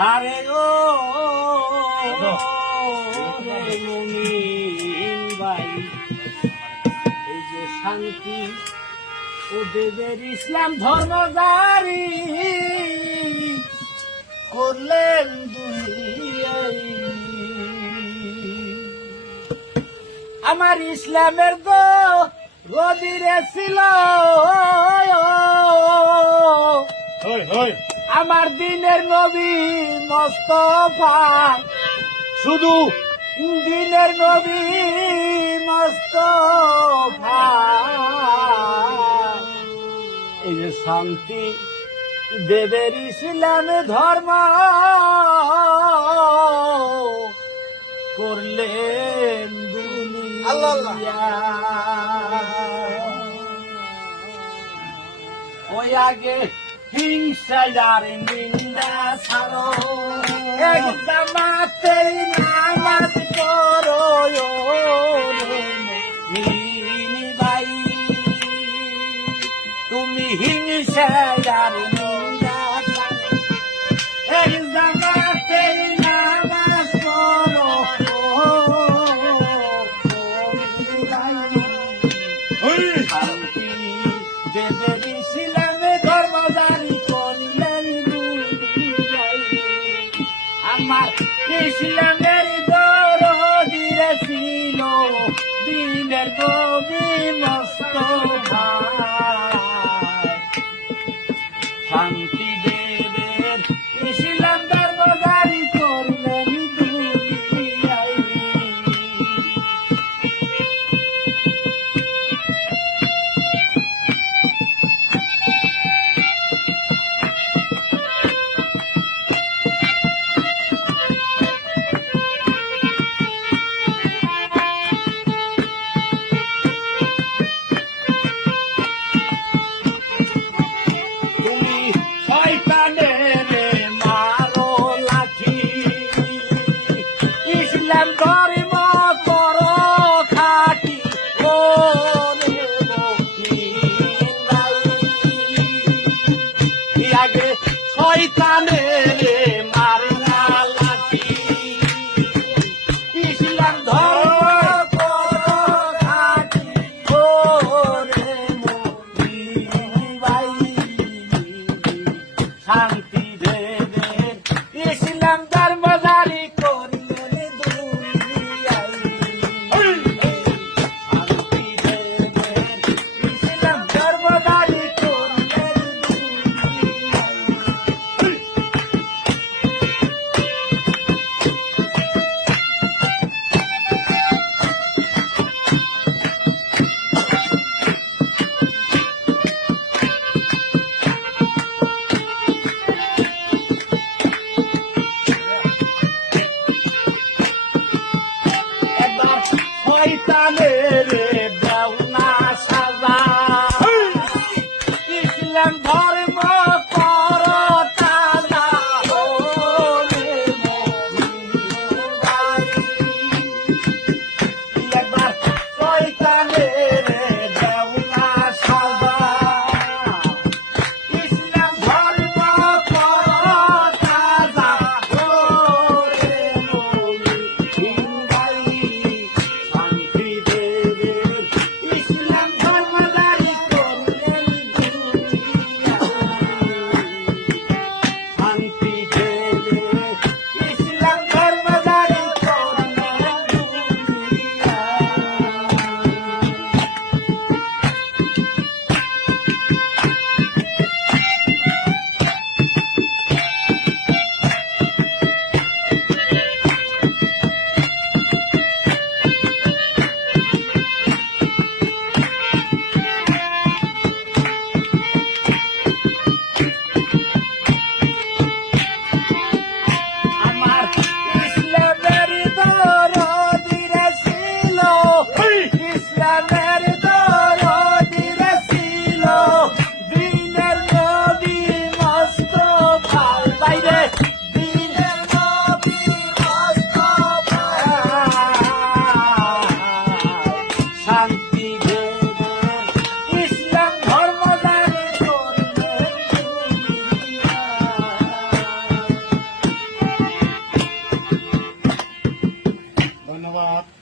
হারে ও মুমিন ভাই, এই যে শান্তি ও দেবের ইসলাম ধর্ম জারি করলেন দুনিয়ায়। আমার ইসলামের গো গদিরে ছিল আমার দিনের নবী মোস্তফা, শুধু দিনের নবী মোস্তফা। এই যে শান্তি দেবের ইসলাম ধর্ম করলেন দুনিয়া। ওই আগে হিংসার নিন্দা ছাড়ো, এক জামাতে নামাজ পড়ো ভাই, তুমি হিংসার নিন্দা ছাড়ো, এক জামাতে নামাজ পড়ো শান্তি দেবের ইসলামে ধর্ম জারি করলেন দুনিয়ায়। আমার ইসলামের দরদিরে ছিল দিনের নবী মোস্তফা, শান্তি দেবের ইসলাম ধর্ম জারি করলেন দুনিয়ায়। শয়তানের মারনা লাঠি, ইসলাম ধর্ম করো ঘাঁটি, ওরে মুমিন ভাই, শান্তি দেবের ইসলাম ধর্ম জারি করলেন দুনিয়ায়। শান্তি দেবের ইসলাম ধর্ম জারি করলেন শয়তানের দাও না সাজা, ইসলাম ধর্ম করো তাজা, ওরে মুমিন ভাই। একবার শয়তানের দাও না সাজা, ইসলাম ধর্ম করো তাজা, ওরে মুমিন ভাই। ইসলাম ধর্ম জারি করলেন দুনিয়ায়। ধন্যবাদ।